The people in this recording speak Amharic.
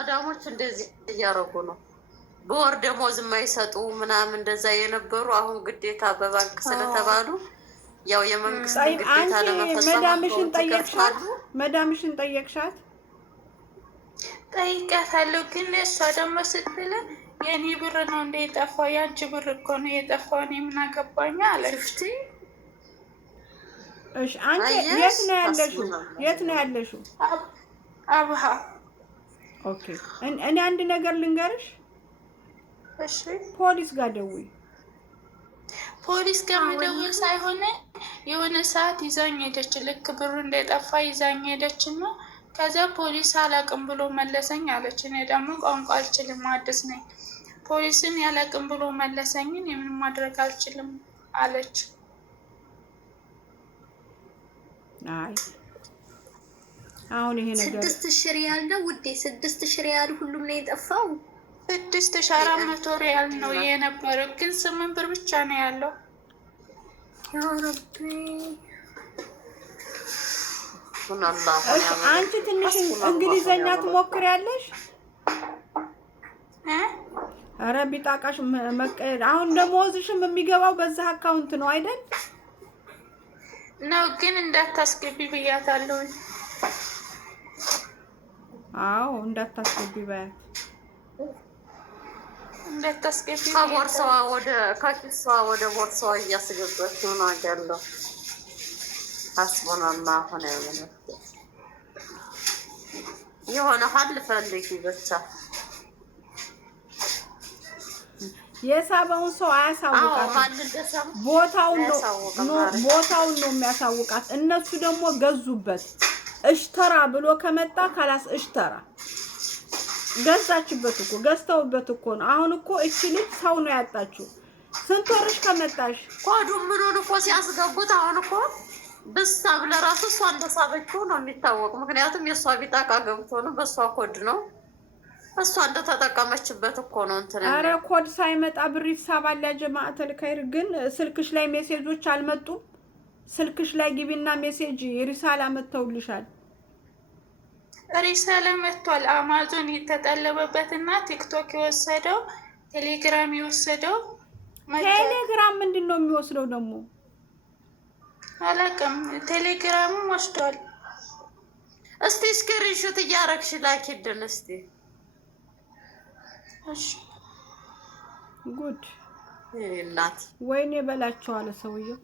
ማዳሞች እንደዚህ እያደረጉ ነው። በወር ደሞዝ የማይሰጡ ምናምን እንደዛ የነበሩ አሁን ግዴታ በባንክ ስለተባሉ ያው የመንግስት ግዴታ ለመፈጸም መዳምሽን ጠየቅሻት? ጠይቄያታለሁ። ግን እሷ ደግሞ ስትል የኔ ብር ነው እንደ የጠፋው ያንቺ ብር እኮ ነው የጠፋው፣ እኔ ምን አገባኝ አለች። እሺ አንቺ የት ነው ያለሽው? የት ነው ያለሽው? አብሃ። ኦኬ እኔ አንድ ነገር ልንገርሽ። እሺ ፖሊስ ጋር ደውይ። ፖሊስ ጋር መደወል ሳይሆን የሆነ ሰዓት ይዛኝ ሄደች። ልክ ብሩ እንደጠፋ ይዛኝ ሄደች እና ከዛ ፖሊስ አላቅም ብሎ መለሰኝ አለች። እኔ ደግሞ ቋንቋ አልችልም አዲስ ነኝ። ፖሊስን ያላቅም ብሎ መለሰኝን የምን ማድረግ አልችልም አለች። አይ አሁን ይሄ ነገር 6000 ሪያል ነው ውዴ፣ 6000 ሪያል ሁሉም ነው የጠፋው። 6400 ሪያል ነው የነበረው፣ ግን 8 ብር ብቻ ነው ያለው። ያ ረቢ አንቺ ትንሽ እንግሊዘኛ ትሞክሪያለሽ? ኧረ ቢጣቃሽ መቀየር። አሁን ደሞዝሽም የሚገባው በዛ አካውንት ነው አይደል? ነው ግን እንዳታስገቢ ብያታለሁ። አዎ እንዳታስገቢ በያት። እንዳታስገቢ ከቦርሳዋ ከኪሷ ወደ ቦርሳዋ እያስገባች ነው ያለው። አስቦናና ሆነ የሆነ ሀል ፈልጊ ብቻ። የሳበውን ሰው አያሳውቃትም። ቦታውን ነው የሚያሳውቃት። እነሱ ደግሞ ገዙበት። እሽተራ ብሎ ከመጣ ካላስ እሽተራ ገዛችበት እኮ ገዝተውበት እኮ ነው። አሁን እኮ እቺ ልጅ ሰው ነው ያጣችው። ስንት ወርሽ ከመጣሽ ኮዱን ምኑን እኮ ሲያስገቡት አሁን እኮ በሳብ ለራሱ እሷ እንደሳበችው ነው የሚታወቅ። ምክንያቱም የእሷ ቢጣቃ ገብቶ ነው በእሷ ኮድ ነው እሷ እንደተጠቀመችበት እኮ ነው እንትን። ኧረ ኮድ ሳይመጣ ብር ይሳባል። ያ ጀማዓተል ኸይር ግን ስልክሽ ላይ ሜሴጆች አልመጡም? ስልክሽ ላይ ግቢና ሜሴጅ ሪሳላ መጥተውልሻል። ሪሳላ መጥቷል። አማዞን የተጠለበበትና ቲክቶክ የወሰደው ቴሌግራም የወሰደው ቴሌግራም ምንድን ነው የሚወስደው ደግሞ? አላውቅም። ቴሌግራምም ወስዷል። እስቲ ስክሪንሾት እያረግሽ ላኪልን እስቲ። እሺ ጉድ እናት ወይኔ በላቸው አለ ሰውየው።